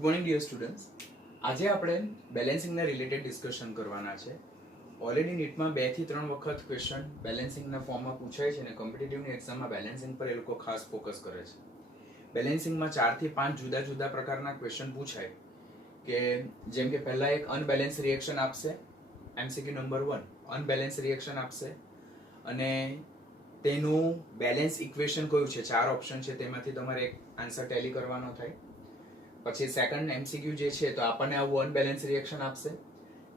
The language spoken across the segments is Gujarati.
Good morning dear students. આજે આપણે બેલેન્સિંગના રિલેટેડ ડિસ્કશન કરવાના છે. ઓલરેડી નીટમાં 2 થી 3 વખત ક્વેશ્ચન બેલેન્સિંગના ફોર્મમાં પૂછાય છે અને કોમ્પિટિટિવની એક્ઝામમાં બેલેન્સિંગ પર એ લોકો ખાસ ફોકસ કરે છે. બેલેન્સિંગમાં 4 થી 5 જુદા જુદા પ્રકારના ક્વેશ્ચન પૂછાય કે જેમ કે પહેલા એક અનબેલેન્સ રિએક્શન આપશે, એમસીક્યુ નંબર 1 અનબેલેન્સ રિએક્શન આપશે અને તેનું બેલેન્સ ઇક્વેશન કયું છે, 4 ઓપ્શન છે તેમાંથી તમારે એક આન્સર ટેલી કરવાનો થાય. પછી સેકન્ડ એમસીક્યુ જે છે તો આપણને આવું અનબેલેન્સ રિએક્શન આપશે,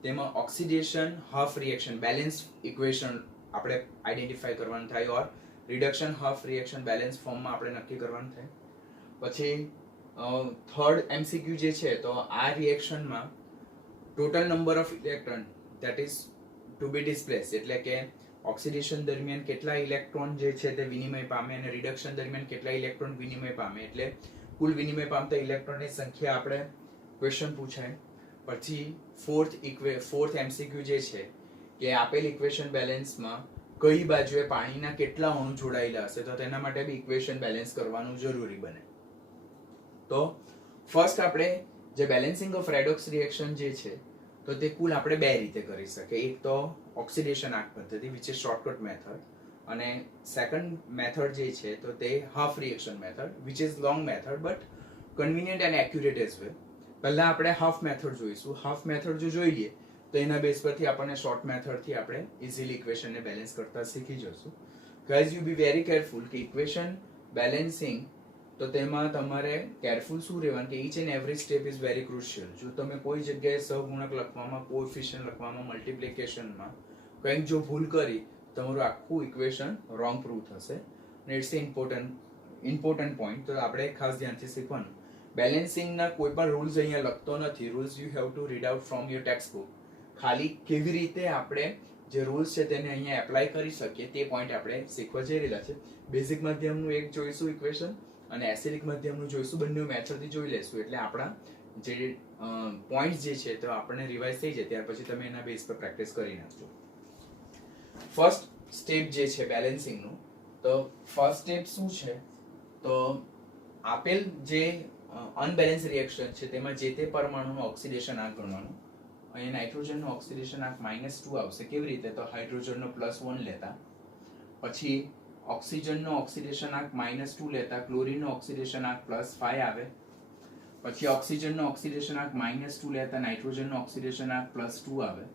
તેમાં oxidation half reaction balance equation આપણે આઈડેન્ટિફાઈ કરવાનું થાય ઓર રિડક્શન હાફ રિએક્શન બેલેન્સ ફોર્મમાં આપણે નક્કી કરવાનું થાય. પછી થર્ડ એમસીક્યુ જે છે તો આ રિએક્શનમાં total number of electron that is to be displace, એટલે કે ઓક્સિડેશન દરમિયાન કેટલા ઇલેક્ટ્રોન જે છે તે વિનિમય પામે અને રિડક્શન દરમિયાન કેટલા ઇલેક્ટ્રોન વિનિમય પામે, એટલે કુલ વિનિમય પામતા ઇલેક્ટ્રોનની સંખ્યા આપણે ક્વેશ્ચન પૂછાય. પછી ફોર્થ એમસીક્યુ જે છે કે આપેલ ઇક્વેશન બેલેન્સમાં કઈ બાજુએ પાણીના કેટલા અણુ જોડાયેલા હશે તો તેના માટે બી ઇક્વેશન બેલેન્સ કરવાનું જરૂરી બને. તો ફર્સ્ટ આપણે જે બેલેન્સિંગ ઓફ રેડોક્સ રિએક્શન જે છે તો તે કુલ આપણે 2 રીતે કરી શકીએ. એક તો ઓક્સિડેશન આંક પદ્ધતિ વિચ ઇઝ શોર્ટકટ મેથડ, અને સેકન્ડ મેથડ જે છે તો તે half reaction method which is long method but convenient and accurate as well. પહેલા આપણે હાફ મેથડ જોઈશું. હાફ મેથડ જો જોઈએ તો એના બેઝ પરથી આપણને શોર્ટ મેથડથી આપણે ઇઝીલી ઇક્વેશનને બેલેન્સ કરતા શીખી જશું. Guys you be very careful કે ઇક્વેશન બેલેન્સિંગ તો તેમાં તમારે કેરફુલ શું રહેવાનું કે each and every step is very crucial. જો તમે કોઈ જગ્યાએ સહગુણક લખવામાં, કોએફિશિયન્ટ લખવામાં, મલ્ટિપ્લિકેશનમાં કંઈક જો ભૂલ કરી તમારું આખું ઇક્વેશન રોંગ પ્રૂવ થશે અને ઇટ્સ ઇમ્પોર્ટન્ટ પોઈન્ટ. તો આપણે ખાસ ધ્યાનથી શીખવાનું. બેલેન્સિંગના કોઈ પણ રૂલ્સ અહીંયા લખતો નથી. Rules you have to read out from your text book. ખાલી કેવી રીતે આપણે જે રૂલ્સ છે તેને અહીંયા એપ્લાય કરી શકીએ તે પોઈન્ટ આપણે શીખવા જઈ રહેલા છે. બેઝિક માધ્યમનું એક જોઈશું ઇક્વેશન અને એસિડિક માધ્યમનું જોઈશું. બંને મેથડથી જોઈ લેશું એટલે આપણા જે પોઈન્ટ જે છે તો આપણને રિવાઇઝ થઈ જાય. ત્યાર પછી તમે એના બેઝ પર પ્રેક્ટિસ કરી નાખજો. ફર્સ્ટ સ્ટેપ જે છે બેલેન્સિંગનું, તો ફર્સ્ટ સ્ટેપ શું છે તો આપેલ જે અનબેલેન્સ રિએક્શન છે તેમાં જે તે પરમાણુનું ઓક્સિડેશન આંક ગણવાનું. અહીંયા નાઇટ્રોજનનો ઓક્સિડેશન આંક -2 આવશે. કેવી રીતે તો હાઇડ્રોજનનો +1 લેતા, પછી ઓક્સિજનનો ઓક્સિડેશન આંક -2 લેતા ક્લોરીનનો ઓક્સિડેશન આંક +5 આવે. પછી ઓક્સિજનનો ઓક્સિડેશન આંક -2 લેતા નાઇટ્રોજનનો ઓક્સિડેશન આંક +2 આવે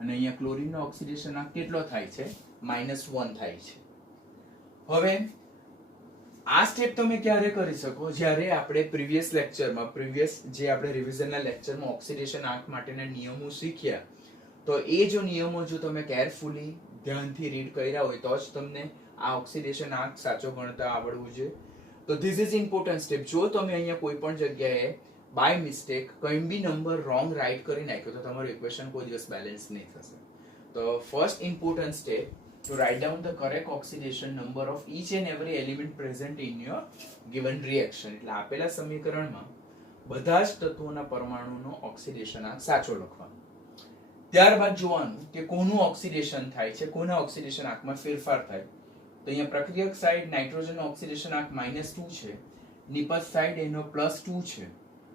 અને અહીંયા ક્લોરીનનો ઓક્સિડેશન આંક કેટલો થાય છે -1 થાય છે. હવે આ સ્ટેપ તમે ક્યારે કરી શકો જ્યારે આપણે પ્રીવિયસ જે આપણે રિવિઝનના લેક્ચરમાં ઓક્સિડેશન આંક માટેના નિયમો શીખ્યા તો એ જો નિયમો જો તમે કેરફુલી ધ્યાનથી રીડ કર્યા હોય તો જ તમને આ ઓક્સિડેશન આંક સાચો ગણતા આવડવું જોઈએ. તો ધીસ ઇઝ ઇમ્પોર્ટન્ટ સ્ટેપ. જો તમે અહીંયા કોઈ પણ જગ્યાએ બાય મિસ્ટેક કંઈ બી નંબર રોંગ રાઈટ કરી નાખ્યો તો તમારું ઇક્વેશન કોઈ દિવસ બેલેન્સ નહીં થશે. તો first important step to write down the correct oxidation number of each and every element present in your given reaction. એટલે આપેલા સમીકરણમાં બધા જ તત્વોના પરમાણુનો ઓક્સિડેશન આંક સાચો લખવાનો. ત્યારબાદ જોવાનું કે કોનું ઓક્સિડેશન થાય છે, કોના ઓક્સિડેશન આંકમાં ફેરફાર થાય. તો અહીંયા પ્રક્રિયક સાઈડ નાઇટ્રોજનનો ઓક્સિડેશન આંક -2 છે, નિપજ સાઈડ એનો +2 છે.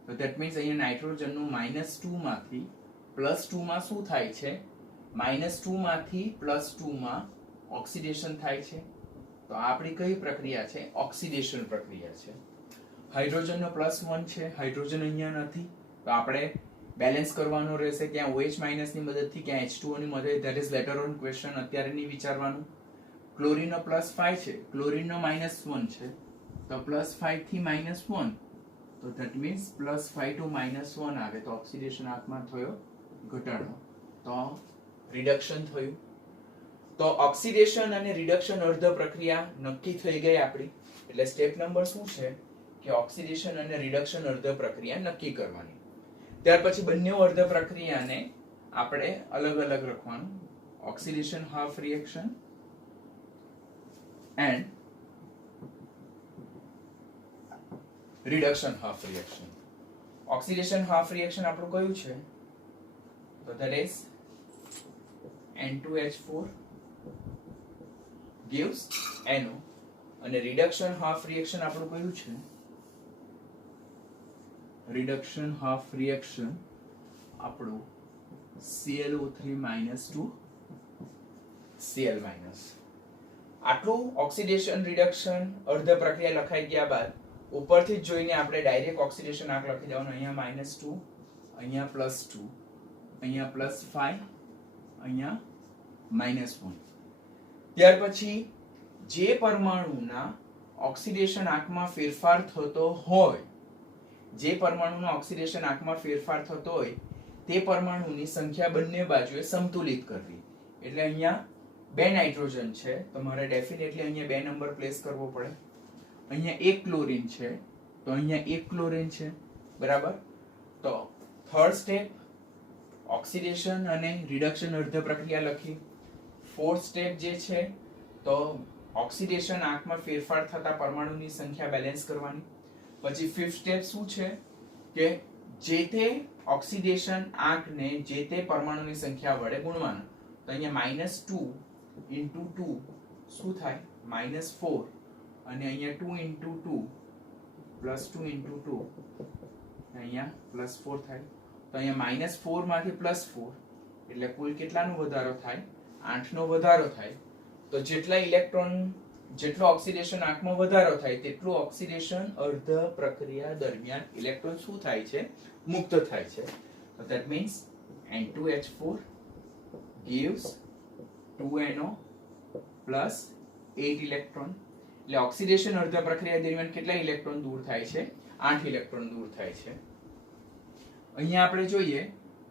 તો ધેટ મીન્સ અહીંયા નાઇટ્રોજનનું -2 માંથી +2 માં શું થાય છે, -2 માંથી +2 માં ઓક્સિડેશન થાય છે. તો આ આપણી કઈ પ્રક્રિયા છે, ઓક્સિડેશન પ્રક્રિયા છે. હાઇડ્રોજનનો +1 છે, હાઇડ્રોજન અહીંયા નથી તો આપણે બેલેન્સ કરવાનો રહેશે, ક્યાં OH- ની મદદથી, ક્યાં H2O ની મદદથી. That is letter on question, અત્યારે નહીં વિચારવાનું. ક્લોરીનનો +5 છે, ક્લોરીનનો -1 છે તો +5 થી -1 તો ધેટ મીન્સ +5 to -1 આવે તો ઓક્સિડેશન આંકમાં થયો ઘટાડો, તો રિડક્શન થયું. તો ઓક્સિડેશન અને રિડક્શન અર્ધ પ્રક્રિયા નક્કી થઈ ગઈ આપણી. એટલે સ્ટેપ નંબર શું છે કે ઓક્સિડેશન અને રિડક્શન અર્ધ પ્રક્રિયા નક્કી કરવાની. ત્યાર પછી બંને અર્ધ પ્રક્રિયાને આપણે અલગ અલગ લખવાનું. Oxidation half reaction and reduction half reaction. Oxidation half reaction આપણું કયું છે તો that is N2H4 gives NO અને રિડક્શન હાફ રિએક્શન આપણું કયું છે રિડક્શન હાફ રિએક્શન આપણું ClO3 minus to Cl minus. આટલું ઓક્સિડેશન રિડક્શન અર્ધ પ્રક્રિયા લખાઈ ગયા બાદ ઉપરથી જ જોઈને આપણે ડાયરેક્ટ ઓક્સિડેશન આંક લખી દેવાનું. અહીંયા -2, અહીંયા +2, અહીંયા +5, અહીંયા -1. ત્યાર પછી જે પરમાણુના ઓક્સિડેશન આંકમાં ફેરફાર થતો હોય, જે પરમાણુના ઓક્સિડેશન આંકમાં ફેરફાર થતો હોય તે પરમાણુની સંખ્યા બંને બાજુએ સમતુલિત કરવી. એટલે અહીંયા 2 નાઇટ્રોજન છે, તમારે ડેફિનેટલી અહીંયા 2 નંબર પ્લેસ કરવો પડે. અહીંયા 1 ક્લોરીન છે તો અહીંયા 1 ક્લોરીન છે, બરાબર. તો થર્ડ સ્ટેપ ઓક્સિડેશન અને રિડક્શન અર્ધ પ્રક્રિયા લખી. ફોર્થ સ્ટેપ જે છે તો ઓક્સિડેશન આંકમાં ફેરફાર થતા પરમાણુની સંખ્યા બેલેન્સ કરવાની. પછી ફિફ્થ સ્ટેપ શું છે કે જે તે ઓક્સિડેશન આંકને જે તે પરમાણુની સંખ્યા વડે ગુણવાનો. તો અહીંયા -2 * 2 શું થાય? -4. અને અહીંયા 2 * 2 +2 * 2 અહીંયા +4 થાય. તો અહીંયા -4 માંથી +4 એટલે કુલ કેટલાનો વધારો થાય? 8 નો વધારો થાય. તો જેટલા ઇલેક્ટ્રોન જેટલો ઓક્સિડેશન આંકમાં વધારો થાય તેટલું ઓક્સિડેશન અર્ધ પ્રક્રિયા દરમિયાન ઇલેક્ટ્રોન શું થાય છે? મુક્ત થાય છે. So that means N2H4 gives 2NO plus 8 electron. એટલે ઓક્સિડેશન અર્ધ પ્રક્રિયા દરમિયાન કેટલા ઇલેક્ટ્રોન દૂર થાય છે? 8 ઇલેક્ટ્રોન દૂર થાય છે. અહીંયા આપણે જોઈએ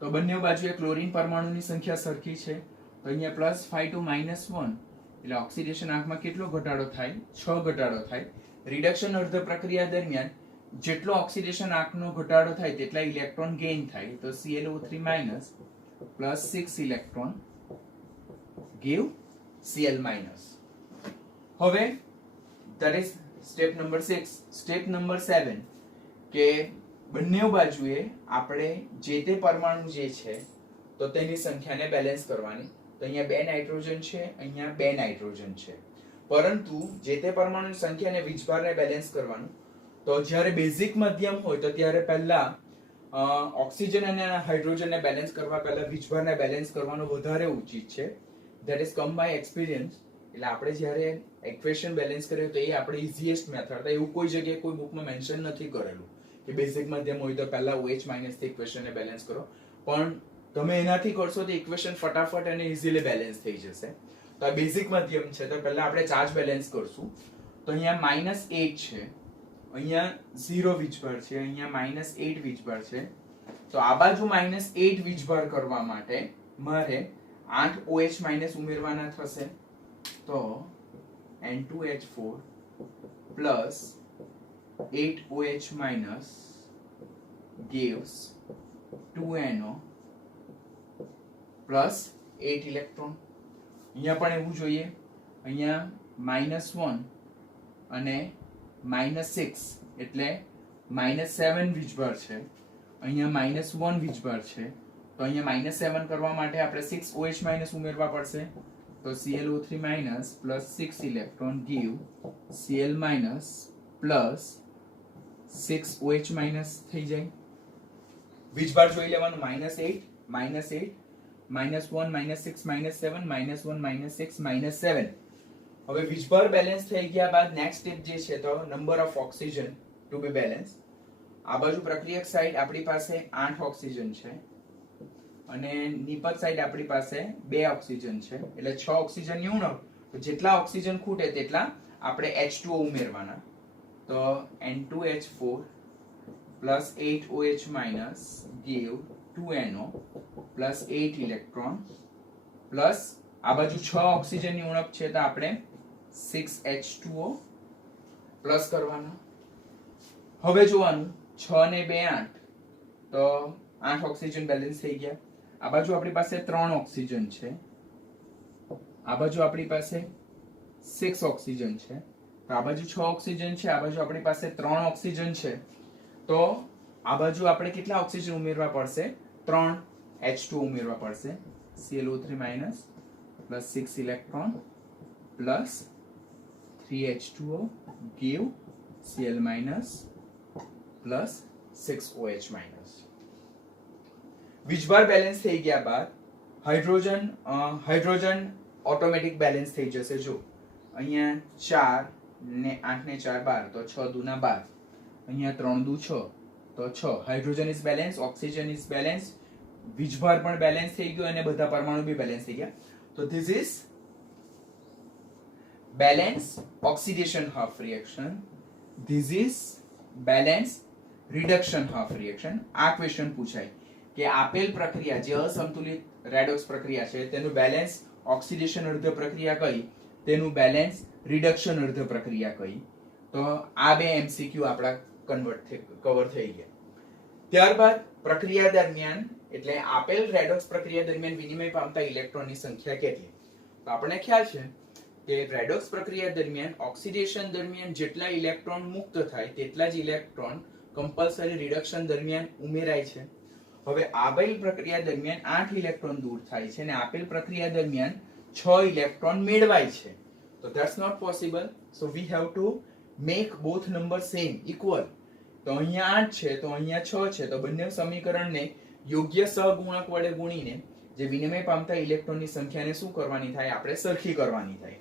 તો બંને બાજુએ ક્લોરીન પરમાણુની સંખ્યા સરખી છે. તો અહીંયા +5 to -1 એટલે ઓક્સિડેશન આંકમાં કેટલો ઘટાડો થાય? 6 ઘટાડો થાય. રિડક્શન અર્ધ પ્રક્રિયા દરમિયાન જેટલો ઓક્સિડેશન આંકનો ઘટાડો થાય તેટલા ઇલેક્ટ્રોન ગેઇન થાય. તો ClO3- +6 ઇલેક્ટ્રોન give Cl-. હવે that is step number 6. step number 7 કે બંને બાજુએ આપણે જે તે પરમાણુ જે છે તો તેની સંખ્યાને બેલેન્સ કરવાની. તો અહીંયા 2 નાઇટ્રોજન છે, અહીંયા 2 નાઇટ્રોજન છે, પરંતુ જે તે પરમાણુની સંખ્યાને વીજભારને બેલેન્સ કરવાનું. તો જ્યારે બેઝિક મધ્યમ હોય તો ત્યારે પહેલા ઓક્સિજન અને હાઇડ્રોજનને બેલેન્સ કરવા પહેલા વીજભારને બેલેન્સ કરવાનું વધારે ઉચિત છે. That is come by experience. એટલે આપણે જ્યારે ઇક્વેશન બેલેન્સ કરીએ તો એ આપણે ઇઝીએસ્ટ મેથડ છે. એવું કોઈ જગ્યાએ કોઈ બુકમાં મેન્શન નથી કરેલું કે બેઝિક મધ્યમ હોય તો પહેલા OH- થી ઇક્વેશનને બેલેન્સ કરો, પણ તમે એનાથી કરશો તો ઇક્વેશન ફટાફટ અને ઇઝીલી બેલેન્સ થઈ જશે. તો આ બેઝિક મધ્યમ છે તો પહેલા આપણે ચાર્જ બેલેન્સ કરશું. તો અહીંયા -8 છે, અહીંયા 0 વીજભાર છે, અહીંયા -8 વીજભાર છે. તો આ બાજુ -8 વીજભાર કરવા માટે મારે 8 OH- ઉમેરવાના થશે. તો N2H4 plus 8 OH- gives 2NO plus 8 electron. અહીંયા પણ એવું જોઈએ. અહીંયા -1 અને -6 એટલે -7 વીજભાર છે. અહીંયા -1 વીજભાર છે. તો અહીંયા -7 કરવા માટે આપણે 6 OH- ઉમેરવા પડશે. તો ClO3- plus 6 electron give Cl- plus 6 OH- થઈ જાય. વીજભાર જોઈ લેવાનું. -8 -8 -1 -6 -7 -1 -6 -7. હવે વીજભાર બેલેન્સ થઈ ગયા બાદ નેક્સ્ટ સ્ટેપ જે છે તો number of oxygen to be balance. આ બાજુ પ્રક્રિયક સાઈડ આપણી પાસે 8 ઓક્સિજન છે અને નિપજ સાઈડ આપણી પાસે 2 ઓક્સિજન છે, એટલે 6 ઓક્સિજનની ઉણપ. તો જેટલા ઓક્સિજન ખૂટે તેટલા આપણે H2O ઉમેરવાના. તો N2H4 plus 8 OH- give 2NO plus 8 electron plus આ બાજુ 6 ઓક્સિજનની ઉણપ છે તો આપણે 6 H2O પ્લસ કરવાના. હવે જોવાનું 6 ને 2 8 તો 8 ઓક્સિજન બેલેન્સ થઈ ગયા. આ બાજુ આપણી પાસે 3 ઓક્સિજન છે, આ બાજુ આપણી પાસે 6 ઓક્સિજન છે. તો આ બાજુ 6 ઓક્સિજન છે, આ બાજુ આપણી પાસે 3 ઓક્સિજન છે. તો આ બાજુ આપણે કેટલા ઓક્સિજન ઉમેરવા પડશે? 3 H2O ઉમેરવા પડશે. ClO3- plus 6 electron plus 3 H2O give Cl- plus 6OH minus. વીજભાર બેલેન્સ થઈ ગયા બાદ હાઇડ્રોજન ઓટોમેટિક બેલેન્સ થઈ જશે. જો અહીંયા 4 ને 8 ને 4 12 તો 6 દુના 12, અહીંયા 3 દુ 6 તો 6. Hydrogen is balance, oxygen is balance, વીજભાર પણ બેલેન્સ થઈ ગયો અને બધા પરમાણુ બી બેલેન્સ થઈ ગયા. તો this is balance oxidation half reaction. This is balance reduction half reaction. આ ક્વેશ્ચન પૂછાય કે આપેલ પ્રક્રિયા જે અસંતુલિત રેડોક્સ પ્રક્રિયા છે તેનું બેલેન્સ ઓક્સિડેશન અર્ધ પ્રક્રિયા કઈ, તેનું બેલેન્સ રિડક્શન અર્ધ પ્રક્રિયા કઈ. તો આ બે એમસીક્યુ આપણા કવર થઈ ગયા. ત્યારબાદ પ્રક્રિયા દરમિયાન એટલે આપેલ રેડોક્સ પ્રક્રિયા દરમિયાન વિનિમય પામતા ઇલેક્ટ્રોનની સંખ્યા કેટલી. તો આપણને ખ્યાલ છે કે રેડોક્સ પ્રક્રિયા દરમિયાન ઓક્સિડેશન દરમિયાન જેટલા ઇલેક્ટ્રોન મુક્ત થાય તેટલા જ ઇલેક્ટ્રોન કમ્પલસરી રિડક્શન દરમિયાન ઉમેરાય છે. હવે આપેલ પ્રક્રિયા દરમિયાન 8 ઇલેક્ટ્રોન દૂર થાય છે અને આપેલ પ્રક્રિયા દરમિયાન 6 ઇલેક્ટ્રોન મેળવાય છે. તો that's not possible. So we have to make both number same equal. તો અહીંયા 8 છે તો અહીંયા 6 છે, તો બંને સમીકરણને યોગ્ય સહગુણક વડે ગુણીને જે વિનિમય પામતા ઇલેક્ટ્રોનની સંખ્યાને શું કરવાની થાય, આપણે સરખી કરવાની થાય.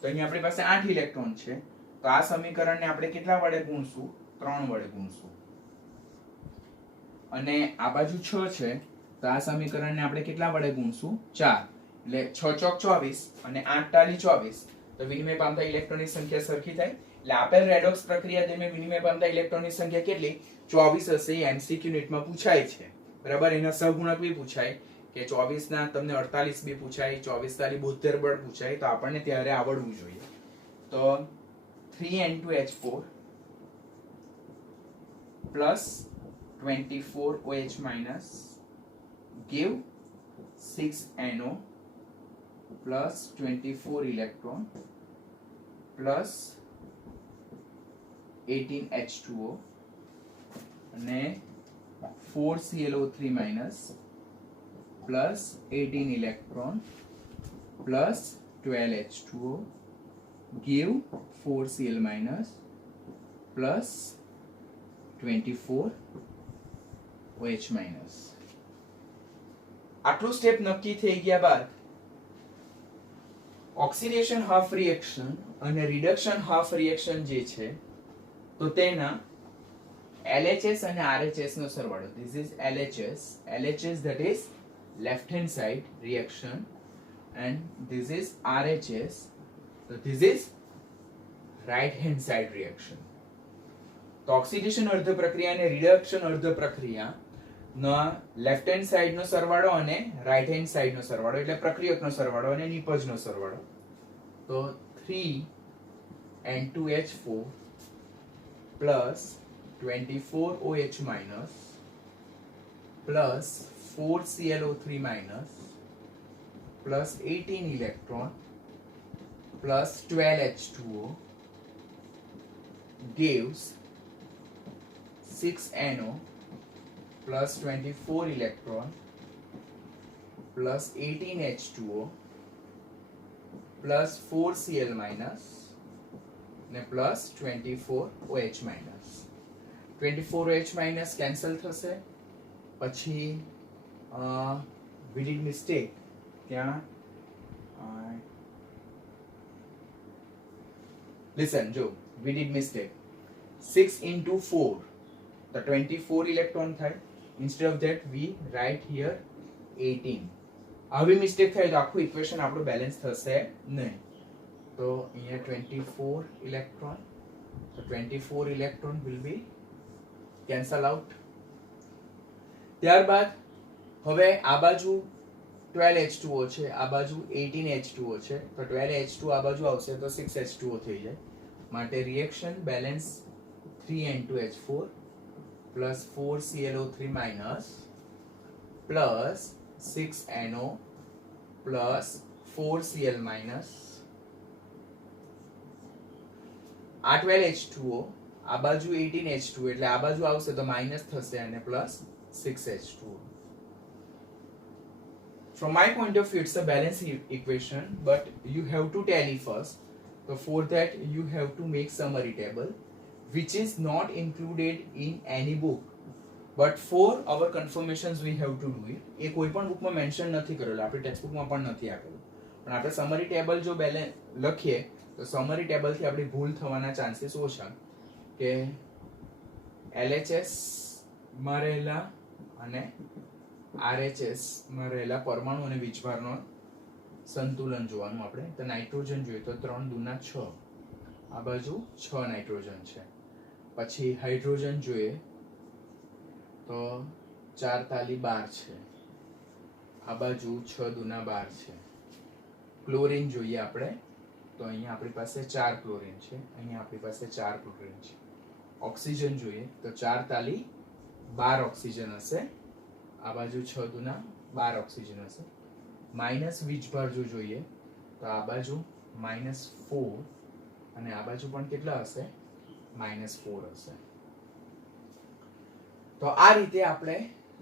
તો અહીંયા આપણી પાસે 8 ઇલેક્ટ્રોન છે, તો આ સમીકરણને આપણે કેટલા વડે ગુણશું? 3 વડે ગુણશું. અને આ બાજુ 6 છે તો આ સમીકરણને આપણે કેટલા વડે ગુણશું? 4. એટલે 6 ચોક 24 અને 8 ટાલી 24. તો વિનિમય પામતા ઇલેક્ટ્રોનની સંખ્યા સરખી થાય. એટલે આપેલ રેડોક્સ પ્રક્રિયા દરમિયાન વિનિમય પામતા ઇલેક્ટ્રોનની સંખ્યા કેટલી? 24 હશે. એમસીક્યુ નેટમાં પૂછાય છે, બરાબર. એના સહગુણક બી પૂછાય કે 24 ના તમને 48 બી પૂછાય, 24 તાલી 72 બળ પૂછાય. તો આપણને ત્યારે આવડવું જોઈએ. તો 3N2H4 plus 24OH minus give 6NO plus 24 electron plus 18H2O અને 4ClO3 minus plus 18 electron plus 12H2O give 4Cl minus plus 24 OH minus. આટલું સ્ટેપ નક્કી થઈ ગયા બાદ ઓક્સિડેશન હાફ રિએક્શન અને રિડક્શન હાફ રિએક્શન જે છે તો તેના LHS અને RHS નો સરવાળો. This is LHS. LHS that is left hand side reaction and this is RHS. So this is right hand side reaction. તો ઓક્સિડેશન અર્ધ પ્રક્રિયા અને રિડક્શન અર્ધ પ્રક્રિયા નો લેફ્ટ હેન્ડ સાઈડ નો સરવાળો અને રાઈટ હેન્ડ સાઈડ નો સરવાળો એટલે પ્રક્રિયકનો સરવાળો અને નિપજનો સરવાળો. તો 3N2H4 plus 24OH minus plus 4ClO3 minus plus 18 electron plus 12H2O gives 6NO plus 24 electron plus 18H2O plus 4Cl minus ને plus 24OH minus. 24OH minus cancel થશે. પછી we did mistake ત્યાં listen જો we did mistake 6 into 4 the 24 electron થાય. Instead of that we write here 18. આવી મિસ્ટેક થાય તો આખું ઇક્વેશન આપણું બેલેન્સ થશે નહીં. તો અહીંયા 24 electron, so 24 electron will be cancel out. ત્યારબાદ હવે આ બાજુ 12H2O છે, આ બાજુ 18H2O છે, તો 12H2 આ બાજુ આવશે તો 6H2O થઈ જાય. માટે reaction balance 3N2H4 plus 4ClO3 minus plus 6NO plus 4Cl minus. આ 12H2O આ બાજુ 18H2 એટલે આ બાજુ આવશે તો માઇનસ થશે અને plus 6H2O. From my point of view it's a balanced equation but you have to tally first. So for that you have to make summary table which is not included in any book. But for our confirmations we have to do it. એ કોઈ પણ બુકમાં મેન્શન નથી કરેલું, આપણી ટેક્સ્ટ બુકમાં પણ નથી આપેલું. પણ આપણે સમરી ટેબલ જો લખીએ તો સમરી ટેબલથી આપણી ભૂલ થવાના ચાન્સીસ ઓછા. કે LHS માં રહેલા અને RHS માં રહેલા પરમાણુ અને વીજભારનો સંતુલન જોવાનું આપણે. તો નાઇટ્રોજન જોઈએ તો 3 દુના 6, આ બાજુ 6 નાઇટ્રોજન છે. પછી હાઇડ્રોજન જોઈએ તો 4 તાલી 12 છે, આ બાજુ 6 દુના 12 છે. ક્લોરીન જોઈએ આપણે તો અહીંયા આપણી પાસે 4 ક્લોરીન છે, અહીંયા આપણી પાસે 4 ક્લોરીન છે. ઓક્સિજન જોઈએ તો 4 તાલી 12 ઓક્સિજન હશે, આ બાજુ 6 દુના 12 ઓક્સિજન હશે. માઇનસ વીજભાર જો જોઈએ તો આ બાજુ -4 અને આ બાજુ પણ કેટલા હશે? -4 હશે. તો આ રીતે આપણે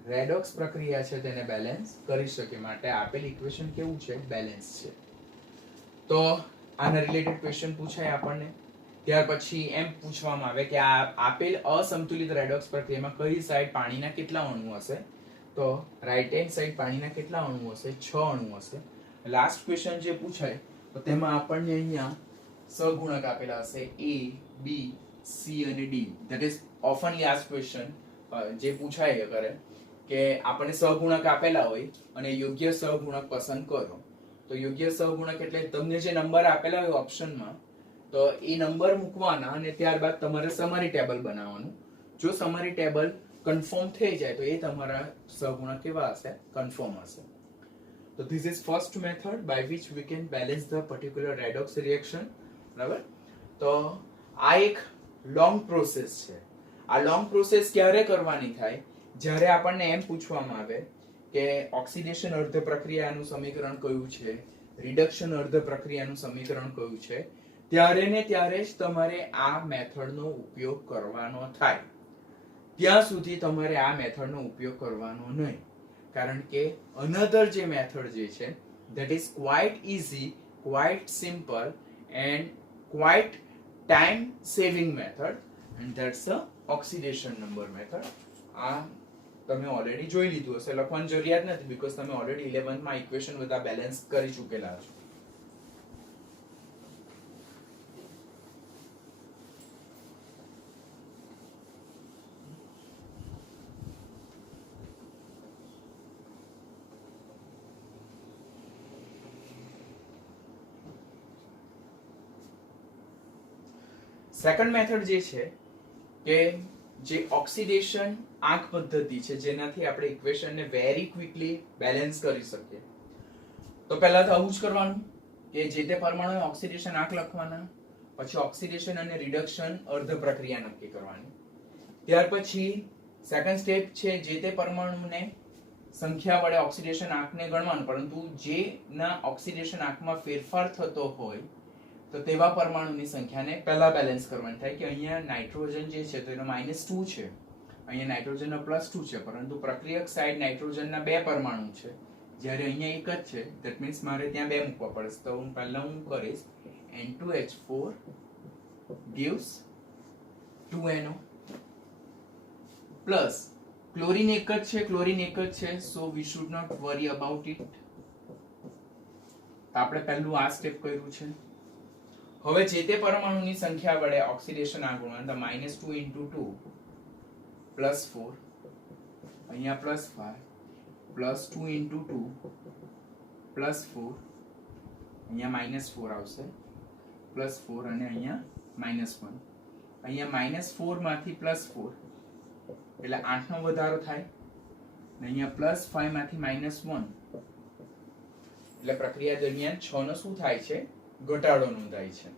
રેડોક્સ પ્રક્રિયા છે તેને બેલેન્સ કરી શકીએ. માટે આપેલ ઇક્વેશન કેવું છે? બેલેન્સ છે. તો આના રિલેટેડ ક્વેશ્ચન પૂછાય આપણને. ત્યાર પછી એમ પૂછવામાં આવે કે આ આપેલ અસંતુલિત રેડોક્સ પ્રક્રિયામાં કઈ સાઈડ પાણીના કેટલા અણુ હશે? તો રાઈટ હેન્ડ સાઈડ પાણીના કેટલા અણુ હશે? 6 અણુ હશે. લાસ્ટ ક્વેશ્ચન જે પૂછાય તો તેમાં આપણને અહીંયા સહગુણક આપેલા હશે A, B, C અને D. That is oftenly asked question જે પૂછાય કરે કે આપણને સહગુણક આપેલા હોય અને યોગ્ય સહગુણક પસંદ કરો. તો યોગ્ય સહગુણક એટલે તમને જે નંબર આપેલા હોય ઓપ્શનમાં તો એ નંબર મૂકવાના અને ત્યારબાદ તમારે સમરી ટેબલ બનાવવાનું. જો સમરી ટેબલ કન્ફર્મ થઈ જાય તો એ તમારા સહગુણક કેવા હશે? કન્ફર્મ હશે. તો this is first method by which we can balance the particular redox reaction. બરાબર? તો આ એક લોંગ પ્રોસેસ છે. આ લોંગ પ્રોસેસ ક્યારે કરવાની થાય? જ્યારે આપણને એમ પૂછવામાં આવે કે ઓક્સિડેશન અર્ધ પ્રક્રિયાનું સમીકરણ કયું છે, રિડક્શન અર્ધ પ્રક્રિયાનું સમીકરણ કયું છે, ત્યારે ને ત્યારે જ તમારે આ મેથડનો ઉપયોગ કરવાનો થાય. ત્યાં સુધી તમારે આ મેથડનો ઉપયોગ કરવાનો નહીં. કારણ કે અનધર જે મેથડ જે છે that is quite easy, quite simple and quite time saving method and that's the oxidation number method. આ તમે ઓલરેડી જોઈ લીધું હશે, લખવાની જરૂરિયાત નથી બીકોઝ તમે ઓલરેડી 11th માં ઇક્વેશન બધા બેલેન્સ કરી ચૂકેલા છો. સેકન્ડ મેથડ જે છે કે જે ઓક્સિડેશન આંક પદ્ધતિ છે જેનાથી આપણે ઇક્વેશનને વેરી ક્વિકલી બેલેન્સ કરી શકીએ. તો પહેલા તો આવું જ કરવાનું કે જે તે પરમાણુ ઓક્સિડેશન આંક લખવાના, પછી ઓક્સિડેશન અને રિડક્શન અર્ધ પ્રક્રિયા નક્કી કરવાની. ત્યાર પછી સેકન્ડ સ્ટેપ છે જે તે પરમાણુને સંખ્યા વડે ઓક્સિડેશન આંકને ગણવાનું, પરંતુ જેના ઓક્સિડેશન આંકમાં ફેરફાર થતો હોય તો તેવા પરમાણુની સંખ્યાને પહેલા બેલેન્સ કરવાની થાય. કે અહીંયા નાઇટ્રોજન જે છે તો એનો -2 છે, અહીંયા નાઇટ્રોજનનો +2 છે, પરંતુ પ્રક્રિયક સાઈડ નાઇટ્રોજનના 2 પરમાણુ છે જ્યારે અહીંયા એક જ છે. ધેટ મીન્સ મારે ત્યાં 2 મૂકવા પડશે. તો હું પહેલા કરીશ N2H4 gives 2NO plus chlorine એક જ છે, ક્લોરીન એક જ છે, so we should not worry about it. આપણે પહેલું આ સ્ટેપ કર્યું છે. હવે જે તે પરમાણુની સંખ્યા વડે ઓક્સિડેશન આંક ગુણવાનું, -2 × 2 +4, અહીંયા +5, +2 × 2 +4, અહીંયા -4 આવશે, +4 અને અહીંયા -1. અહીંયા -4 માંથી +4 એટલે 8 નો વધારો થાય, અને અહીંયા +5 માંથી -1 એટલે પ્રક્રિયા દરમિયાન 6 નો શું થાય છે? ઘટાડો નોંધાય છે.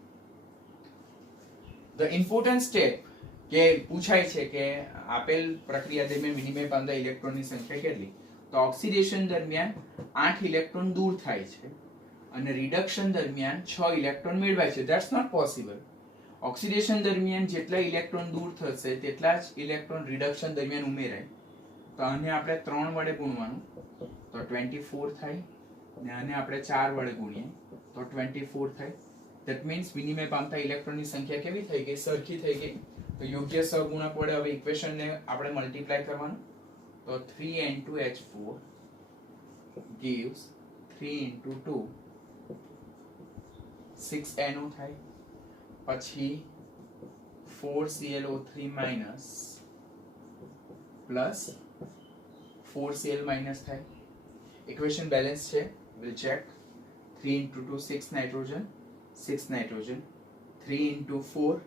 ધ ઇમ્પોર્ટન્ટ સ્ટેપ કે પૂછાય છે કે આપેલ પ્રક્રિયા દરમિયાન વિનિમય પામતા ઇલેક્ટ્રોનની સંખ્યા કેટલી? તો ઓક્સિડેશન દરમિયાન 8 ઇલેક્ટ્રોન દૂર થાય છે અને રિડક્શન દરમિયાન 6 ઇલેક્ટ્રોન મેળવાય છે. That's not possible. ઓક્સિડેશન દરમિયાન જેટલા ઇલેક્ટ્રોન દૂર થશે તેટલા જ ઇલેક્ટ્રોન રિડક્શન દરમિયાન ઉમેરાય. તો આને આપણે 3 વડે ગુણવાનું તો 24 થાય, અને આને આપણે 4 વડે ગુણીએ તો 24 થાય. ધેટ મીન્સ વિનિમય પામતા ઇલેક્ટ્રોનની સંખ્યા કેવી થઈ ગઈ? સરખી થઈ ગઈ. તો યોગ્ય સહગુણક વડે હવે ઇક્વેશનને આપણે મલ્ટીપ્લાય કરવાનું. તો 3N2H4 gives 3 into 2 6NO થાય. પછી 4ClO3 minus plus 4Cl minus થાય. ઇક્વેશન બેલેન્સ છે. Will check. 3 into 2 6 nitrogen 6 nitrogen. 3 into 4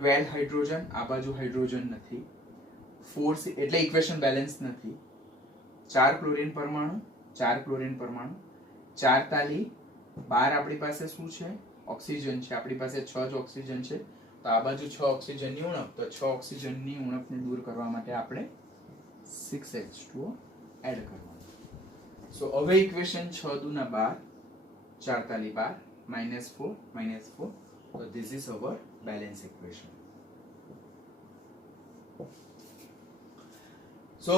12 hydrogen. આ બાજુ હાઇડ્રોજન નથી. 4 એટલે ઇક્વેશન બેલેન્સ નથી. 4 ક્લોરીન પરમાણુ 4 ક્લોરીન પરમાણુ. 4 તાલી 12 આપણી પાસે શું છે? ઓક્સિજન છે. આપણી પાસે 6 જ ઓક્સિજન છે. તો આ બાજુ 6 ઓક્સિજનની ઉણપ. તો 6 ઓક્સિજનની ઉણપને દૂર કરવા માટે આપણે 6H2O એડ કરવાનું. સો હવે ઇક્વેશન 6 દુના 12 4 તાલી 12 -4 so this is our balance equation. So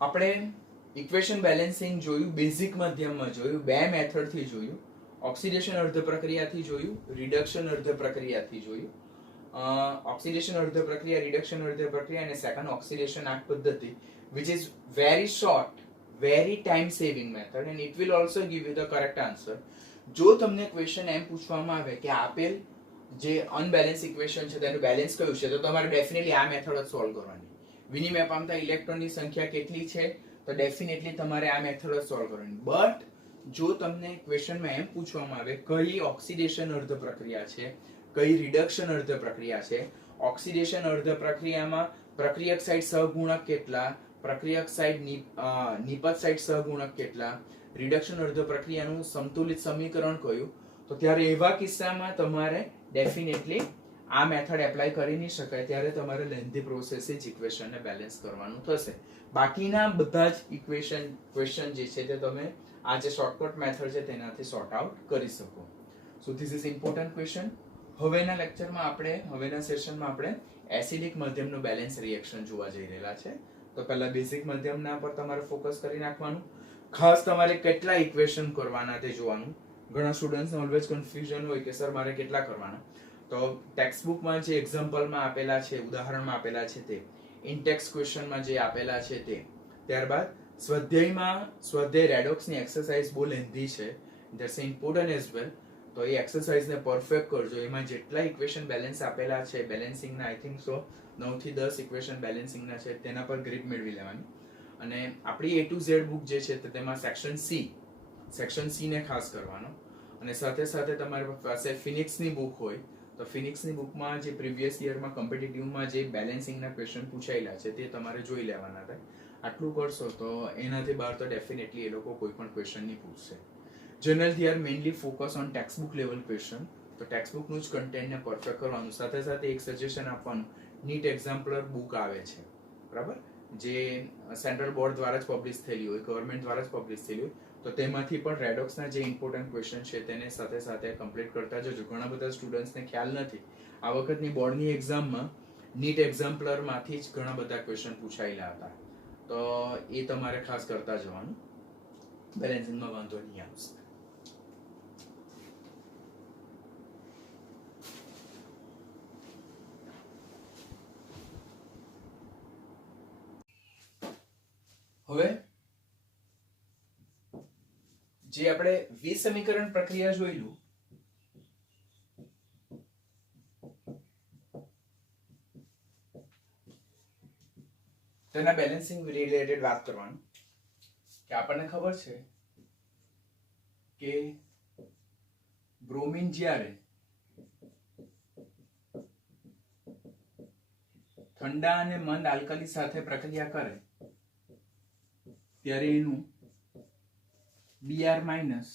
આપણે ઇક્વેશન બેલેન્સિંગ જોયું, બેઝિક માધ્યમમાં જોયું, બે મેથડ થી જોયું. ઓક્સિડેશન અર્ધ પ્રક્રિયાથી જોયું, રિડક્શન અર્ધ પ્રક્રિયાથી જોયું. ઓક્સિડેશન અર્ધ પ્રક્રિયા, રિડક્શન અર્ધ પ્રક્રિયા અને સેકન્ડ ઓક્સિડેશન આંક પદ્ધતિ, which is very short, very time saving method and it will also give you the correct answer. જો તમને ક્વેશ્ચન એમ પૂછવામાં આવે કે આપેલ જે અનબેલેન્સ ઇક્વેશન છે તેનું બેલેન્સ કયું છે, તો તમારે ડેફિનેટલી આ મેથડ જ સોલ્વ કરવાની. વિનિમય પામતા ઇલેક્ટ્રોનની સંખ્યા કેટલી છે, તો ડેફિનેટલી તમારે આ મેથડ જ સોલ્વ કરવાની. બટ જો તમને ક્વેશ્ચનમાં એમ પૂછવામાં આવે કઈ ઓક્સિડેશન અર્ધ પ્રક્રિયા છે, કઈ રિડક્શન અર્ધ પ્રક્રિયા છે, ઓક્સિડેશન અર્ધ પ્રક્રિયામાં પ્રક્રિયક સાઇડ સહગુણક કેટલા, પ્રક્રિયક સાઇડ નિપજ સાઇડ સહગુણક કેટલા, રિડક્શન અર્ધ પ્રક્રિયાનું સંતુલિત સમીકરણ કયું, તો ત્યારે એવા કિસ્સામાં તમારે ડેફિનેટલી આ મેથડ એપ્લાય કરી નહીં શકાય. ત્યારે તમારે લેન્ધી પ્રોસેસ જ ઇક્વેશનને બેલેન્સ કરવાનું થશે. બાકીના બધા જ ક્વેશ્ચન જે છે તે તમે આ જે શોર્ટકટ મેથડ છે તેનાથી સોર્ટ આઉટ કરી શકો. So this is important question. હવેના લેક્ચરમાં આપણે, હવેના સેશનમાં આપણે એસિડિક માધ્યમનું બેલેન્સ રિએક્શન જોવા જઈ રહેલા છે. તો પહેલા બેઝિક માધ્યમના પર તમારે ફોકસ કરી નાખવાનું. ખાસ તમારે કેટલા ઇક્વેશન કરવાના તે જોવાનું. ઘણા સ્ટુડન્ટ્સને ઓલવેઝ કન્ફ્યુઝન હોય કે સર મારે કેટલા કરવાના. તો ટેક્સ્ટ બુકમાં જે એક્ઝામ્પલમાં આપેલા છે, ઉદાહરણમાં આપેલા છે તે, ઇનટેક્સ ક્વેશ્ચનમાં જે આપેલા છે તે, ત્યારબાદ સ્વાધ્યાય રેડોક્સની એક્સરસાઇઝ બહુ લેન્ધી છે, ધેટ્સ ઇમ્પોર્ટન્ટ એઝ વેલ. તો એ એક્સરસાઇઝને પરફેક્ટ કરજો. એમાં જેટલા ઇક્વેશન બેલેન્સ આપેલા છે બેલેન્સિંગના, આઈ થિંક સો 9 થી 10 ઇક્વેશન બેલેન્સિંગના છે, તેના પર ગ્રીપ મેળવી લેવાની. અને આપણી A to Z બુક જે છે તેમાં સેક્શન સી ને ખાસ કરવાનો. અને સાથે સાથે તમારી પાસે ફિનિક્સની બુક હોય તો ફિનિક્સની બુકમાં જે પ્રીવિયસ યરમાં કોમ્પિટિટિવમાં જે બેલેન્સિંગના ક્વેશ્ચન પૂછાયેલા છે તે તમારે જોઈ લેવાના થાય. આટલું કરશો તો એનાથી બહાર તો ડેફિનેટલી એ લોકો કોઈ પણ ક્વેશ્ચન નહીં પૂછશે. General they are mainly focus on text book level question. તો ટેક્સ્ટ બુકનું જ કન્ટેન્ટને પરફેક્ટ કરવાનું. સાથે સાથે એક સજેશન આપવાનું, નીટ એક્ઝામ્પલર બુક આવે છે બરાબર, જે સેન્ટ્રલ બોર્ડ દ્વારા જ પબ્લિશ થયેલી હોય, ગવર્મેન્ટ દ્વારા જ પબ્લિશ થયેલી હોય, તો તેમાંથી પણ રેડોક્સના જે ઇમ્પોર્ટન્ટ ક્વેશ્ચન છે તેને સાથે સાથે કમ્પ્લીટ કરતા જજો. ઘણા બધા સ્ટુડન્ટ્સને ખ્યાલ નથી. આ વખતની બોર્ડની એક્ઝામમાં નીટ એક્ઝામ્પલરમાંથી જ ઘણા બધા ક્વેશ્ચન પૂછાયેલા હતા. તો એ તમારે ખાસ કરતા જવાનું. બેલેન્સિંગમાં વાંધો નહીં આવશે. હવે જે આપણે વિસમીકરણ પ્રક્રિયા જોઈલું, તેના બેલેન્સિંગ રિલેટેડ વાત કરવાનું. કે આપણને ખબર છે કે બ્રોમિન જ્યારે ઠંડા અને મંદ આલ્કલી સાથે પ્રક્રિયા કરે ત્યારે એનું Br minus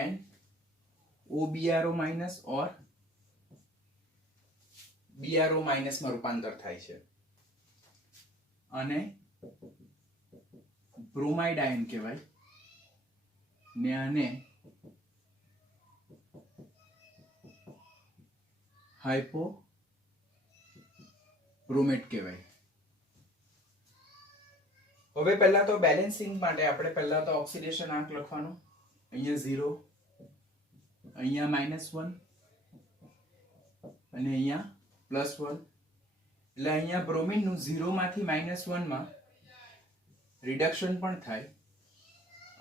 and OBRO minus or BRO minus માં રૂપાંતર થાય છે. અને બ્રોમાઇડ આયન કહેવાય ને આને હાઇપોબ્રોમેટ કહેવાય. હવે પહેલા તો બેલેન્સિંગ માટે આપણે પહેલા તો ઓક્સિડેશન આંક લખવાનો. અહીંયા 0, અહીંયા -1, અને અહીંયા +1, એટલે અહીંયા બ્રોમિનનું 0 માંથી -1 માં રિડક્શન પણ થાય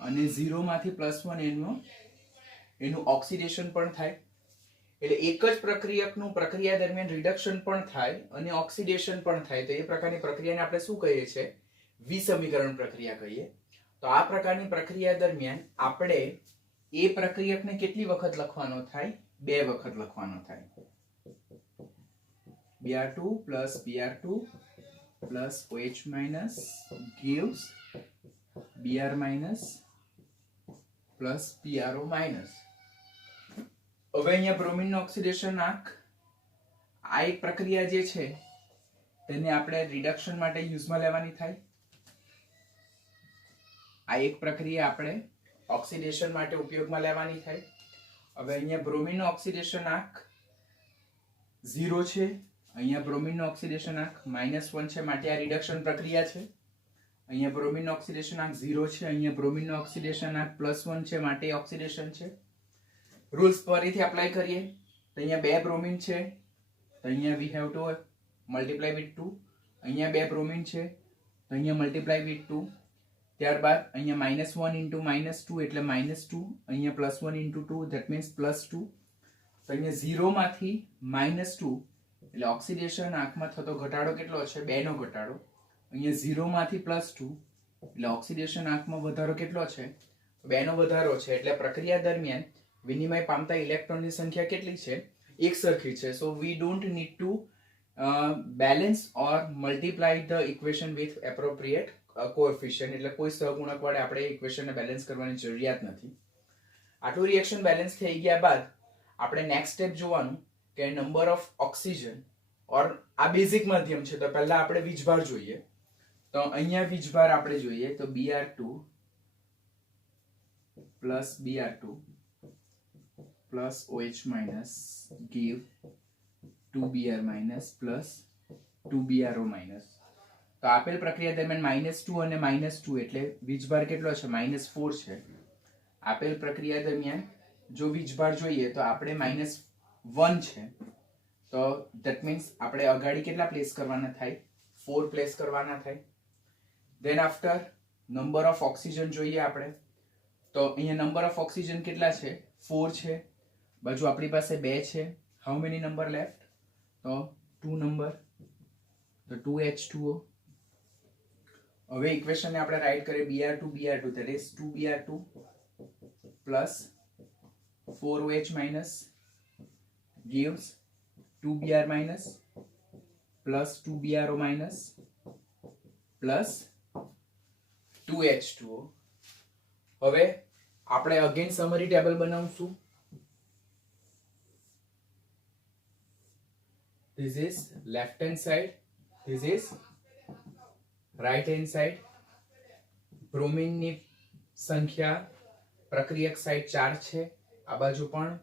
અને 0 માંથી +1 એનું ઓક્સિડેશન પણ થાય. એટલે એક જ પ્રક્રિયકનું પ્રક્રિયા દરમિયાન રિડક્શન પણ થાય અને ઓક્સિડેશન પણ થાય. તો એ પ્રકારની પ્રક્રિયાને આપણે શું કહીએ છીએ? વિસમીકરણ પ્રક્રિયા કહીએ. તો આ પ્રકારની પ્રક્રિયા દરમિયાન આપણે એ પ્રક્રિયકને કેટલી વખત લખવાનો થાય? 2 વખત લખવાનો થાય. Br2 plus Br2 plus OH minus gives Br minus plus PRO minus. હવે અહીંયા બ્રોમિનનો ઓક્સિડેશન આંક આ એક પ્રક્રિયા જે છે તેને આપણે રિડક્શન માટે યુઝમાં લેવાની થાય. આ એક પ્રક્રિયા આપણે ઓક્સિડેશન માટે ઉપયોગમાં લેવાની થાય. હવે અહીંયા બ્રોમિનનો ઓક્સિડેશન આંક 0 છે, અહીંયા બ્રોમિનનો ઓક્સિડેશન આંક -1 છે, માટે આ રિડક્શન પ્રક્રિયા છે. અહીંયા બ્રોમિનનો ઓક્સિડેશન આંક 0 છે, અહીંયા બ્રોમિનનો ઓક્સિડેશન આંક +1 છે, માટે ઓક્સિડેશન છે. રૂલ્સ ફરીથી એપ્લાય કરીએ તો અહીંયા 2 બ્રોમિન છે, તો અહીંયા વી હેવ ટુ મલ્ટીપ્લાય વિથ 2. અહીંયા 2 બ્રોમિન છે, તો અહીંયા મલ્ટીપ્લાય વિથ 2. ત્યારબાદ અહીંયા -1 × -2 એટલે -2, અહીંયા +1 × 2 ધેટ મીન્સ +2. તો અહીંયા 0 માંથી -2 એટલે ઓક્સિડેશન આંકમાં થતો ઘટાડો કેટલો છે? 2 નો ઘટાડો. અહીંયા 0 માંથી +2 એટલે ઓક્સિડેશન આંકમાં વધારો કેટલો છે? 2 નો વધારો છે. એટલે પ્રક્રિયા દરમિયાન વિનિમય પામતા ઇલેક્ટ્રોનની સંખ્યા કેટલી છે? એક સરખી છે. So we don't need to balance or multiply the equation with appropriate coefficient. એટલે કોઈ સહગુણક વડે આપણે ઇક્વેશનને બેલેન્સ કરવાની જરૂરિયાત નથી. આટલું રિએક્શન બેલેન્સ થઈ ગયા બાદ આપણે નેક્સ્ટ સ્ટેપ જોવાનું કે નંબર ઓફ ઓક્સિજન ઓર આ બેઝિક માધ્યમ છે, તો પહેલા આપણે વીજભાર જોઈએ. તો અહીંયા વીજભાર આપણે જોઈએ તો Br2 plus Br2 plus OH minus give 2Br minus plus 2BRO minus. તો આપેલ પ્રક્રિયા દરમિયાન -2 અને -2 એટલે વીજભાર કેટલો છે? -4 છે. આપેલ પ્રક્રિયા દરમિયાન જો વીજભાર જોઈએ તો આપણે -1 છે, તો ધેટ મીન્સ આપણે અગાડી કેટલા પ્લેસ કરવાના થાય? 4 પ્લેસ કરવાના થાય. Than after number of oxygen જોઈએ આપણે, તો અહીંયા નંબર ઓફ ઓક્સિજન કેટલા છે? 4 છે. બાજુ આપણી પાસે 2 છે. How many number left? તો 2 નંબર, તો 2H2O. હવે ઇક્વેશનને આપણે રાઈટ કરીએ Br2 that is 2Br2 plus 4OH minus gives 2Br minus plus 2BRO minus plus 2H2O. હવે આપણે અગેન સમરી ટેબલ બનાવશું. This is left hand side, this is right hand side. બ્રોમિનની સંખ્યા પ્રક્રિયક સાઈડ 4 છે, આ બાજુ પણ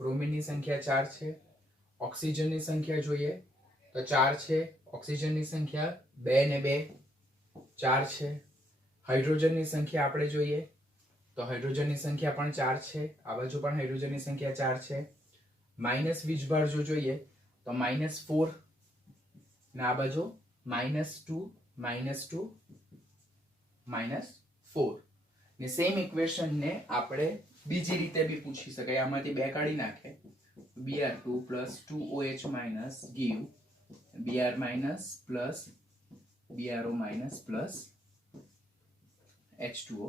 બ્રોમિનની સંખ્યા 4 છે. ઓક્સિજનની સંખ્યા જોઈએ તો 4 છે, ઓક્સિજનની સંખ્યા 2 ને 2 4 છે. હાઇડ્રોજનની સંખ્યા આપણે જોઈએ તો હાઇડ્રોજનની સંખ્યા પણ 4 છે, આ બાજુ પણ હાઇડ્રોજનની સંખ્યા 4 છે. માઇનસ વીજભાર જો જોઈએ તો -4 ને આ બાજુ -2 -2 -4. ને સેમ ઇક્વેશન ને આપણે બીજી રીતે બી પૂછી શકાય. આમાંથી 2 કાઢી નાખે, Br2 plus 2OH minus give Br minus plus BRO minus plus H2O.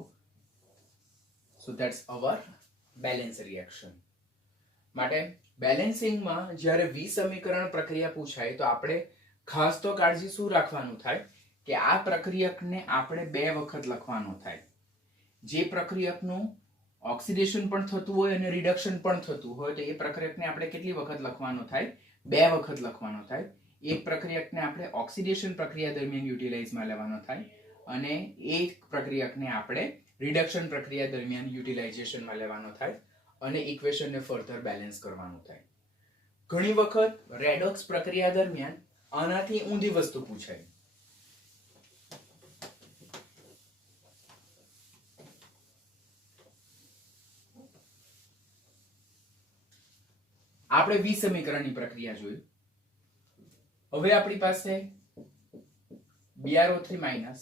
So that's our balance reaction. માટે બેલેન્સિંગમાં જ્યારે વિસમીકરણ પ્રક્રિયા પૂછાય તો આપણે ખાસ તો કાળજી શું રાખવાનું થાય કે આ પ્રક્રિયકને આપણે 2 વખત લખવાનો થાય. જે પ્રક્રિયકનું ઓક્સિડેશન પણ થતું હોય અને રિડક્શન પણ થતું હોય તો એ પ્રક્રિયકને આપણે કેટલી વખત લખવાનો થાય? 2 વખત લખવાનો થાય. એક પ્રક્રિયકને આપણે ઓક્સિડેશન પ્રક્રિયા દરમિયાન યુટિલાઇઝમાં લેવાનો થાય અને એક પ્રક્રિયકને આપણે રિડક્શન પ્રક્રિયા દરમિયાન યુટિલાઇઝેશનમાં લેવાનો થાય અને ઇક્વેશનને ફર્ધર બેલેન્સ કરવાનું થાય. ઘણી વખત રેડોક્સ પ્રક્રિયા દરમિયાન આનાથી ઊંધી વસ્તુ પૂછાય. આપણે વી સમીકરણની પ્રક્રિયા જોઈ. હવે આપણી પાસે BrO3 minus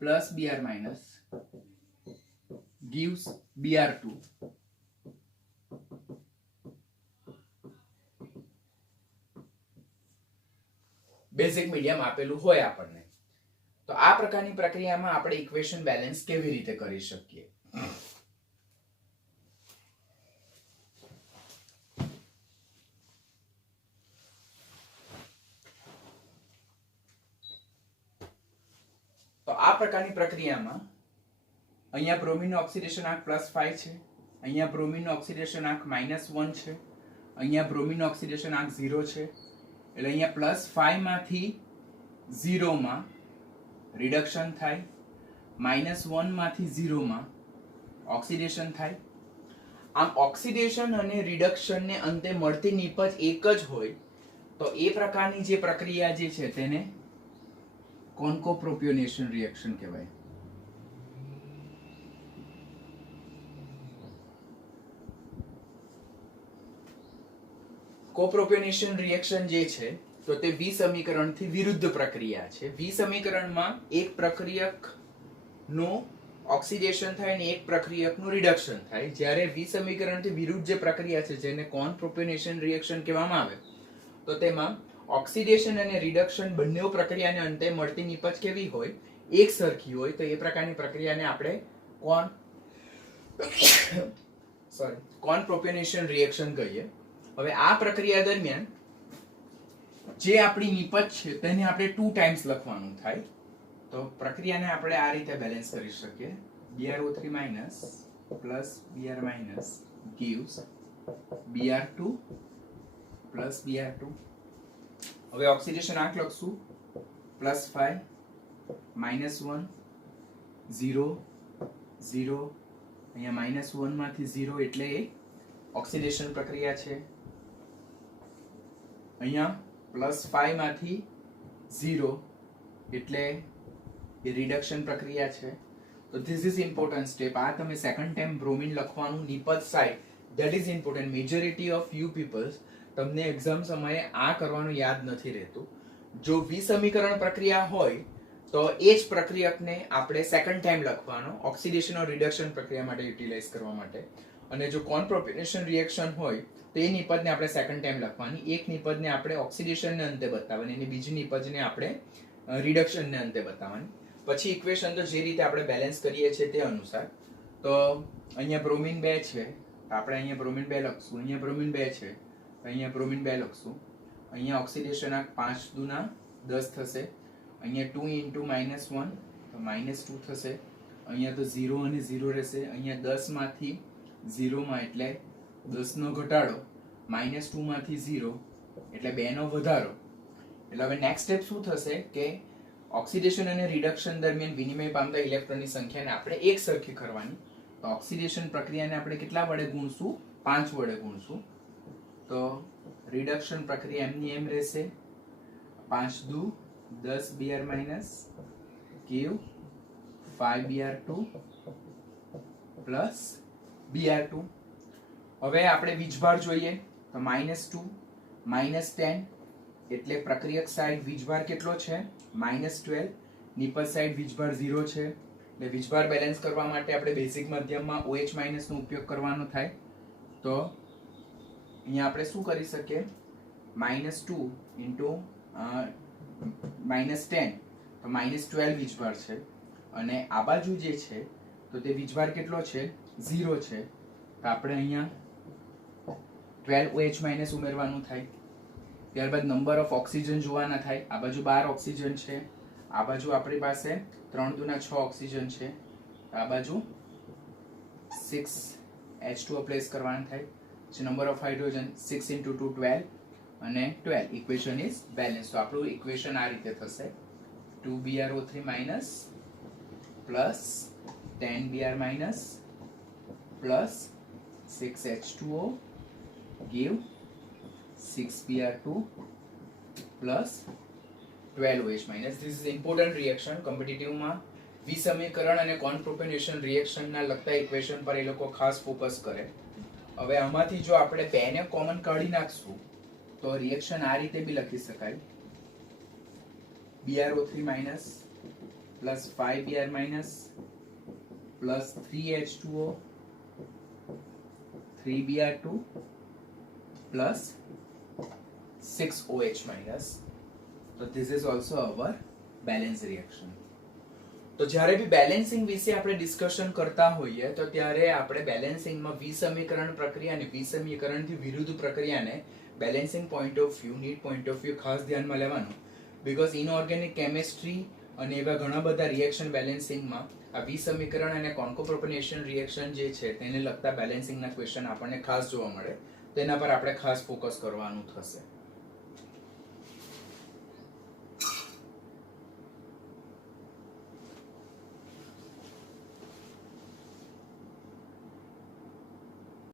plus Br minus gives Br2. Basic medium આપેલું હોય આપણને, તો આ પ્રકારની પ્રક્રિયામાં આપણે ઇક્વેશન બેલેન્સ કેવી રીતે કરી શકીએ? તો આ પ્રકારની પ્રક્રિયામાં અહીંયા બ્રોમિનનો ઓક્સિડેશન આંક +5 છે, અહીંયા બ્રોમિનનો ઓક્સિડેશન આંક -1 છે, અહીંયા બ્રોમિનનો ઓક્સિડેશન આંક 0 છે. એટલે અહીંયા +5 માંથી 0 માં રિડક્શન થાય, -1 માંથી 0 માં ઓક્સિડેશન થાય. આમ ઓક્સિડેશન અને રિડક્શન ને અંતે મળતી નિપજ એક જ હોય તો એ પ્રકારની જે પ્રક્રિયા જે છે તેને કોન્કોપ્રોપિયોનેશન રિએક્શન કહેવાય. કોપ્રોપિયોનેશન રિએક્શન જે છે તો તે વી સમીકરણથી વિરુદ્ધ પ્રક્રિયા છે. વી સમીકરણમાં એક પ્રક્રિયકનું ઓક્સિડેશન થાય અને એક પ્રક્રિયકનું રિડક્શન થાય, જ્યારે વી સમીકરણથી વિરુદ્ધ જે પ્રક્રિયા છે જેને કોન્કોપ્રોપિયોનેશન રિએક્શન કહેવામાં આવે તો તેમાં ઓક્સિડેશન અને રિડક્શન બંને પ્રક્રિયાને અંતે મળતી નિપજ કેવી હોય? એક સરખી હોય. તો એ પ્રકારની પ્રક્રિયાને આપણે કોન્કોપ્રોપિયોનેશન રિએક્શન કહીએ. હવે આ પ્રક્રિયા દરમિયાન જે આપણી નિપજ છે તેને આપણે 2 ટાઈમ્સ લખવાનું થાય. તો પ્રક્રિયાને આપણે આ રીતે બેલેન્સ કરી શકીએ. BrO3 minus plus Br minus gives Br2 plus Br2. હવે ઓક્સિડેશન આંક લખશું +5 -1 0 0. અહીંયા -1 માંથી 0 એટલે એ ઓક્સિડેશન પ્રક્રિયા છે. અહીંયા +5 માંથી 0 એટલે એ રિડક્શન પ્રક્રિયા છે. તો ધીસ ઇઝ ઇમ્પોર્ટન્ટ સ્ટેપ. આ તમે સેકન્ડ ટાઈમ બ્રોમિન લખવાનું નિપજ side, that is important. Majority of you peoples તમને એક્ઝામ સમયે આ કરવાનું યાદ નથી રહેતું. જો વી સમીકરણ પ્રક્રિયા હોય તો એ જ પ્રક્રિયકને આપણે સેકન્ડ ટાઈમ લખવાનો ઓક્સિડેશન ઓર રિડક્શન પ્રક્રિયા માટે યુટિલાઇઝ કરવા માટે. અને જો કોન્કોપ્રોપિયોનેશન રિએક્શન હોય તો એ નિપજને આપણે સેકન્ડ ટાઈમ લખવાની. એક નિપજને આપણે ઓક્સિડેશનને અંતે બતાવવાની અને બીજી નિપજને આપણે રિડક્શનને અંતે બતાવવાની. પછી ઇક્વેશન તો જે રીતે આપણે બેલેન્સ કરીએ છીએ તે અનુસાર. તો અહીંયા બ્રોમિન 2 છે, આપણે અહીંયા બ્રોમિન 2 લખશું. અહીંયા બ્રોમિન 2 છે, અહીંયા બ્રોમિન 2 લખશું. અહીંયા ઓક્સિડેશન આંક 5 દુના 10 થશે. અહીંયા 2 × -1 તો -2 થશે. અહીંયા તો 0 અને 0 રહેશે. અહીંયા 10 માંથી 0 માં એટલે 10 નો ઘટાડો, -2 માંથી 0 એટલે 2 નો વધારો. એટલે હવે નેક્સ્ટ સ્ટેપ શું થશે કે ઓક્સિડેશન અને રિડક્શન દરમિયાન વિનિમય પામતા ઇલેક્ટ્રોનની સંખ્યાને આપણે એક સરખી કરવાની. તો ઓક્સિડેશન પ્રક્રિયાને આપણે કેટલા વડે ગુણશું? 5 વડે ગુણશું. તો રિડક્શન પ્રક્રિયા એમની એમ રહેશે. 5 દુ 10 Br minus give 5 Br2 plus Br2. હવે આપણે વીજભાર જોઈએ તો -2 -10 એટલે પ્રક્રિયક સાઈડ વીજભાર કેટલો છે? -12. નિપજ સાઈડ વીજભાર 0 છે. એટલે વીજભાર બેલેન્સ કરવા માટે આપણે બેઝિક માધ્યમમાં OH- નો ઉપયોગ કરવાનો થાય. તો અહીંયા આપણે શું કરી શકીએ? -2 × -10 તો -12 વીજભાર છે. અને આ બાજુ જે છે તો તે વીજભાર કેટલો છે? 0 છે. તો આપણે અહીંયા 12 OH- ઉમેરવાનું થાય. ત્યારબાદ નંબર ઓફ ઓક્સિજન જોવાના થાય. આ બાજુ 12 ઓક્સિજન છે, આ બાજુ આપણી પાસે 3 દુના 6 ઓક્સિજન છે, આ બાજુ 6 H2O પ્લેસ કરવાના થાય. પછી નંબર ઓફ હાઇડ્રોજન 6 × 2 12 અને 12. Equation is balance. તો આપણું ઇક્વેશન આ રીતે થશે 2 BrO3 minus plus 10 Br minus plus 6 H2O give 6 Br2 plus 12 OH minus. This is important reaction. Competitive માં વિસમીકરણ અને કોન્પ્રોપિયોનેશન રિએક્શન ના લગતા ઇક્વેશન પર એ લોકો ખાસ ફોકસ કરે. હવે આમાંથી જો આપણે બેને કોમન કાઢી નાખશું તો રિએક્શન આ રીતે બી લખી શકાય BrO3 minus plus 5Br minus plus 3H2O 3Br2 plus 6OH minus. તો this is also our balance reaction. તો જ્યારે બી બેલેન્સિંગ વિશે આપણે ડિસ્કશન કરતા હોઈએ તો ત્યારે આપણે બેલેન્સિંગમાં વિસમીકરણ પ્રક્રિયા અને વિસમીકરણથી વિરુદ્ધ પ્રક્રિયાને balancing point of view need point of view ખાસ ધ્યાનમાં લેવાનું. બીકોઝ ઇનઓર્ગેનિક કેમિસ્ટ્રી અને એવા ઘણા બધા રિએક્શન બેલેન્સિંગમાં આ વિસમીકરણ અને કોન્કોપ્રોપનેશન રિએક્શન જે છે તેને લગતા બેલેન્સિંગના ક્વેશ્ચન આપણને ખાસ જોવા મળે. તેના પર આપણે ખાસ ફોકસ કરવાનું થશે.